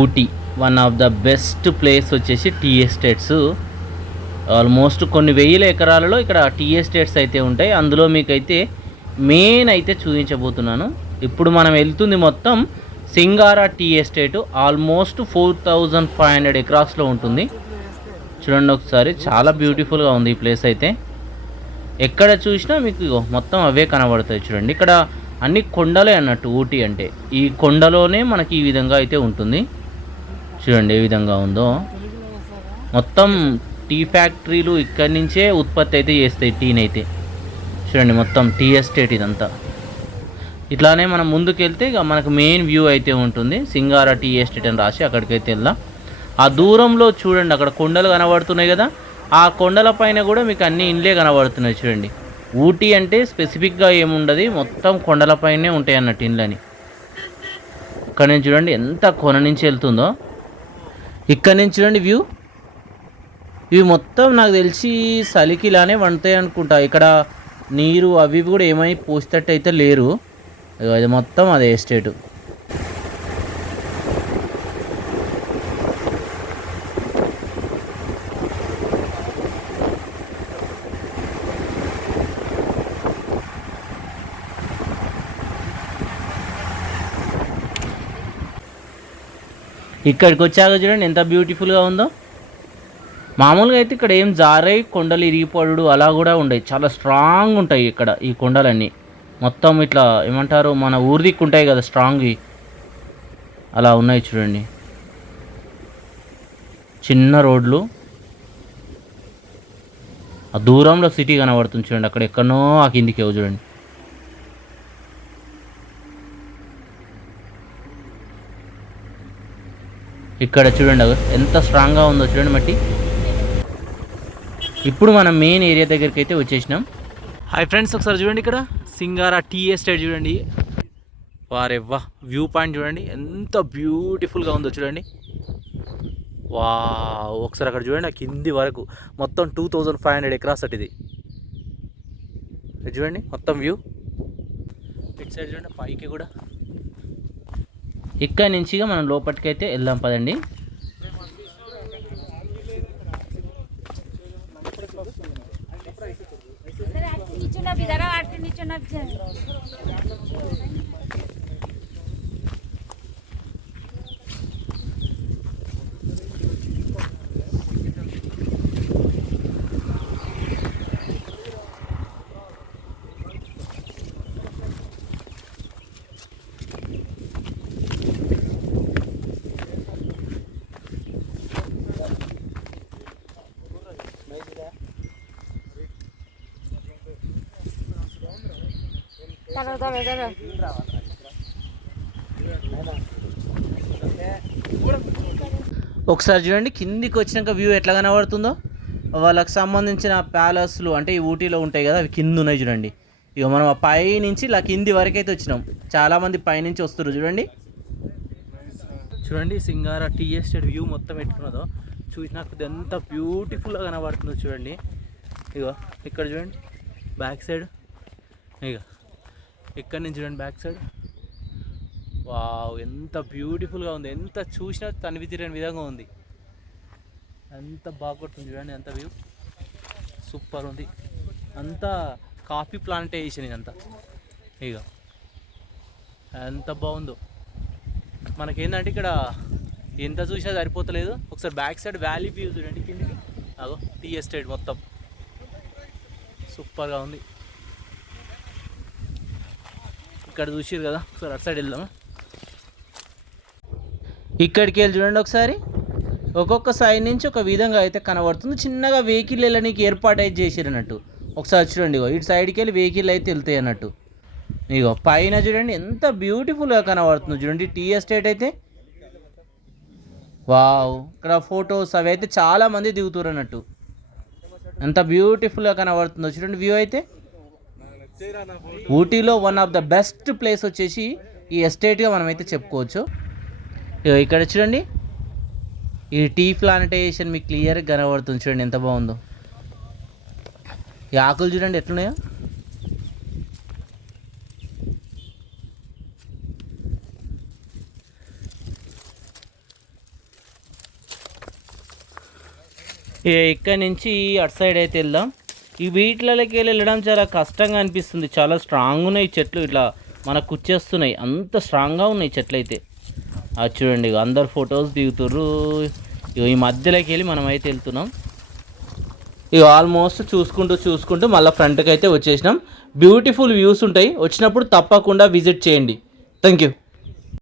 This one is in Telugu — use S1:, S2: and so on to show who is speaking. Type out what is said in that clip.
S1: Ooty one of the best place వచ్చేసి టీ ఎస్టేట్స్. ఆల్మోస్ట్ కొన్ని వెయ్యిల ఎకరాలలో ఇక్కడ టీ ఎస్టేట్స్ అయితే ఉంటాయి. అందులో మీకైతే మెయిన్ అయితే చూపించబోతున్నాను. ఇప్పుడు మనం వెళ్తుంది మొత్తం Singara tea estate. Almost four thousand five hundred ఎకరాస్లో ఉంటుంది. చూడండి ఒకసారి చాలా బ్యూటిఫుల్గా ఉంది ఈ ప్లేస్ అయితే. ఎక్కడ చూసినా మీకు మొత్తం అవే కనబడతాయి చూడండి. ఇక్కడ అన్ని కొండలే అన్నట్టు ఊటీ అంటే. ఈ కొండలోనే మనకి ఈ విధంగా అయితే ఉంటుంది. చూడండి ఏ విధంగా ఉందో. మొత్తం టీ ఫ్యాక్టరీలు ఇక్కడి నుంచే ఉత్పత్తి అయితే చేస్తాయి టీని అయితే. చూడండి మొత్తం టీ ఎస్టేట్ ఇదంతా. ఇట్లానే మనం ముందుకెళ్తే ఇక మనకు మెయిన్ వ్యూ అయితే ఉంటుంది. సింగార టీ ఎస్టేట్ అని రాసి అక్కడికైతే వెళ్దాం. ఆ దూరంలో చూడండి అక్కడ కొండలు కనబడుతున్నాయి కదా. ఆ కొండల పైన కూడా మీకు అన్ని ఇండ్లే కనబడుతున్నాయి చూడండి. ఊటీ అంటే స్పెసిఫిక్గా ఏముండదు? మొత్తం కొండలపైనే ఉంటాయి అన్నట్టు ఇండ్లని ఇక్కడ నుంచి చూడండి ఎంత కొన నుంచి వెళ్తుందో. ఇక్కడ నుంచి చూడండి వ్యూ. ఇవి మొత్తం నాకు తెలిసి చలికి ఇలానే వండుతాయి అనుకుంటా. ఇక్కడ నీరు అవి ఇవి కూడా ఏమై పోసేటట్టు అయితే లేరు. అది ఇది మొత్తం అదే ఎస్టేటు ఇక్కడికి వచ్చాక చూడండి ఎంత బ్యూటిఫుల్గా ఉందో. మామూలుగా అయితే ఇక్కడ ఏం జారై కొండలు ఇరిగిపోడు అలా కూడా ఉండవు చాలా స్ట్రాంగ్ ఉంటాయి ఇక్కడ ఈ కొండలన్నీ. మొత్తం ఇట్లా ఏమంటారు మన ఊరి దిక్కు ఉంటాయి కదా స్ట్రాంగ్ అలా ఉన్నాయి చూడండి. చిన్న రోడ్లు. ఆ దూరంలో సిటీ కనబడుతుంది చూడండి అక్కడ ఎక్కడో ఆ కిందికి చూడండి. ఇక్కడ చూడండి ఎంత స్ట్రాంగ్గా ఉందో చూడండి మట్టి. ఇప్పుడు మనం మెయిన్ ఏరియా దగ్గరికి అయితే వచ్చేసినాం. హాయ్ ఫ్రెండ్స్ ఒకసారి చూడండి ఇక్కడ. సింగారా టీ ఎస్టేట్ చూడండి. వారెవ్వా వ్యూ పాయింట్ చూడండి. ఎంత బ్యూటిఫుల్గా ఉందో చూడండి. వా ఒకసారి అక్కడ చూడండి ఆ కింది వరకు. మొత్తం two thousand five hundred acres at ఇది. ఇది చూడండి మొత్తం వ్యూ ఇటు సైడ్ చూడండి పైకి కూడా. ఇక్కడ నుంచి మనం లోపలికి అయితే వెళ్దాం పదండి.
S2: సరే అటు నిచ్చున్న బిదరా అటు నిచ్చున్న
S1: ఒకసారి చూడండి కిందికి వచ్చినాక వ్యూ ఎట్లా కనబడుతుందో. వాళ్ళకి సంబంధించిన ప్యాలెస్లు అంటే ఈ ఊటీలో ఉంటాయి కదా అవి కింద ఉన్నాయి చూడండి. ఇక మనం ఆ పై నుంచి ఇలా కింది వరకు అయితే వచ్చినాం. చాలామంది పైనుంచి వస్తారు చూడండి. చూడండి సింగార టీ ఎస్టేట్ వ్యూ మొత్తం ఎట్టుకున్నదో చూసి నాకు ఇది ఎంత బ్యూటిఫుల్గా కనబడుతుందో చూడండి. ఇగో ఇక్కడ చూడండి బ్యాక్ సైడ్ ఇక ఎక్కడి నుంచి చూడండి బ్యాక్ సైడ్ వావ్ ఎంత బ్యూటిఫుల్గా ఉంది. ఎంత చూసినా తనివి తీరని విధంగా ఉంది. ఎంత బాగుంటుంది చూడండి ఎంత వ్యూ సూపర్ ఉంది. అంతా కాఫీ ప్లాంటేషన్ ఇదంతా. ఇక ఎంత బాగుందో. మనకేంటంటే ఇక్కడ ఎంత చూసినా సరిపోతలేదు. ఒకసారి బ్యాక్ సైడ్ వ్యాలీ వ్యూ చూడండి కిందికి. అగో టీ ఎస్టేట్ మొత్తం. సూపర్గా ఉంది. ఇక్కడ చూసిరు కదా ఒకసారి అటు సైడ్ వెళ్దామా? ఇక్కడికి వెళ్ళి చూడండి ఒకసారి. ఒక్కొక్క సైడ్ నుంచి ఒక విధంగా అయితే కనబడుతుంది. చిన్నగా వెహికల్ వెళ్ళడానికి ఏర్పాటు అయితే చేసిరు అన్నట్టు. ఒకసారి చూడండి ఇగో ఇటు సైడ్కి వెళ్ళి వెహికల్ అయితే వెళ్తాయి అన్నట్టు. ఇగో పైన చూడండి ఎంత బ్యూటిఫుల్గా కనబడుతుంది. చూడండి టీ ఎస్టేట్ అయితే. వావ్ ఇక్కడ ఫొటోస్ అవి అయితే చాలా మంది దిగుతారు అన్నట్టు. ఎంత బ్యూటిఫుల్గా కనబడుతుందో చూడండి వ్యూ అయితే. ఊటీలో one of the best place వచ్చేసి ఈ ఎస్టేట్గా మనమైతే చెప్పుకోవచ్చు. ఇక్కడ చూడండి. ఈ టీ ప్లాంటేషన్ మీకు క్లియర్గా కనబడుతుంది చూడండి ఎంత బాగుందో. ఈ ఆకులు చూడండి ఎట్లున్నాయో. ఇక్కడ నుంచి అటు సైడ్ అయితే వెళ్దాం. ఈ వీటిలకి వెళ్ళడం చాలా కష్టంగా అనిపిస్తుంది. చాలా స్ట్రాంగ్ ఉన్నాయి చెట్లు. ఇట్లా మనకు కుచ్చేస్తున్నాయి. అంత స్ట్రాంగ్గా ఉన్నాయి చెట్లు అయితే అది చూడండి ఇక అందరు ఫొటోస్ దిగుతుర్రు. ఇక ఈ మధ్యలోకి వెళ్ళి మనం అయితే వెళ్తున్నాం. ఇక ఆల్మోస్ట్ చూసుకుంటూ చూసుకుంటూ మళ్ళీ ఫ్రంట్కి అయితే వచ్చేసినాం. బ్యూటిఫుల్ వ్యూస్ ఉంటాయి. వచ్చినప్పుడు తప్పకుండా విజిట్ చేయండి. Thank you